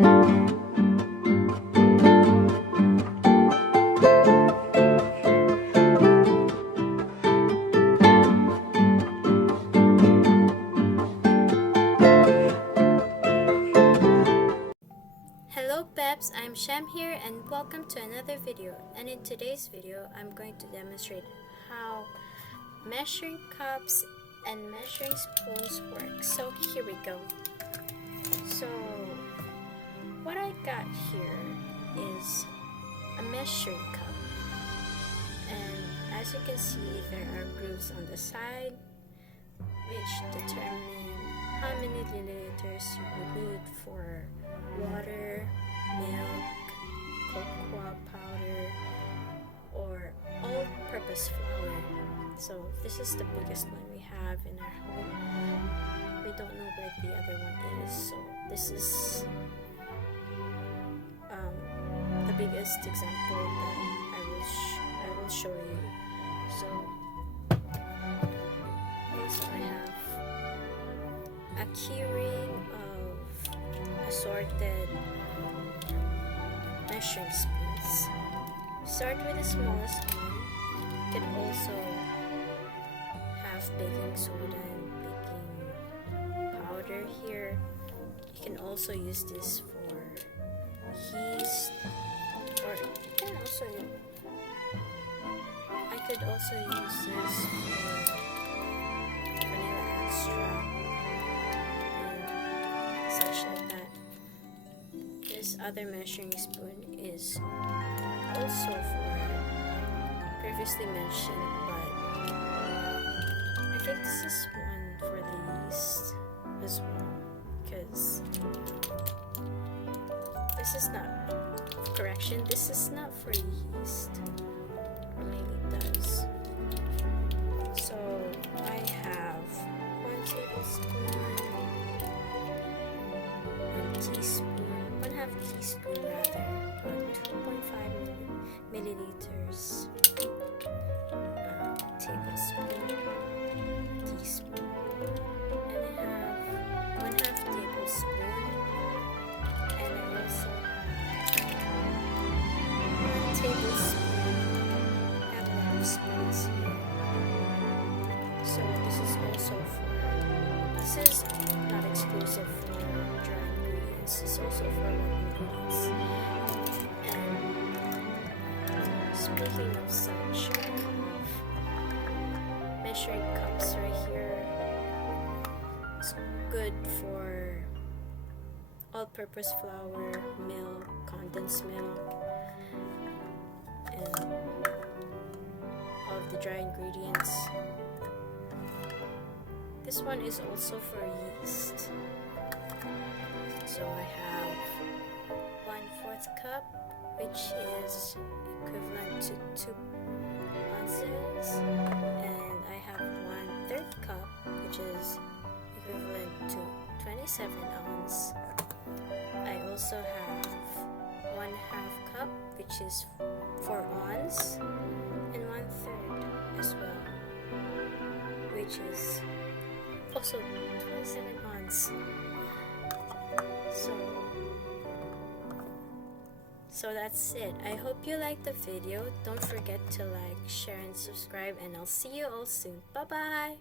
Hello peps, I'm Sham here and welcome to another video, and in today's video I'm going to demonstrate how measuring cups and measuring spoons work. So here we go. So what I got here is a measuring cup, and as you can see there are grooves on the side which determine how many milliliters you would need for water, milk, cocoa powder, or all-purpose flour. So this is the biggest one we have in our home. We don't know where the other one is, so this is the biggest example that I will show you. So also I have a keyring of assorted measuring spoons. Start with the smallest one. You can also have baking soda and baking powder here. You can also use this for yeast, or I could also use this for vanilla extract and such like that. This other measuring spoon is also for previously mentioned, but I think this is one for the yeast as well, because this is not for yeast, or maybe it does. So I have 1 tablespoon, 1/2 teaspoon rather, or 2.5 milliliters, tablespoon, teaspoon, and I have 1/2 tablespoon, and I also have 1 tablespoon. I have a lot of spoons here. So this is not exclusive for dry ingredients, it's also for wet ingredients. And speaking of such, I have measuring cups right here. It's good for all-purpose flour, milk, condensed milk, and all of the dry ingredients. This one is also for yeast. So I have 1/4 cup, which is equivalent to 2 ounces, and I have 1/3 cup, which is equivalent to 27 ounces. I also have 1/2 cup, which is 4 ounces, and 1/3 as well, which is also 27 ounces. So that's it. I hope you liked the video. Don't forget to like, share, and subscribe, and I'll see you all soon. Bye bye.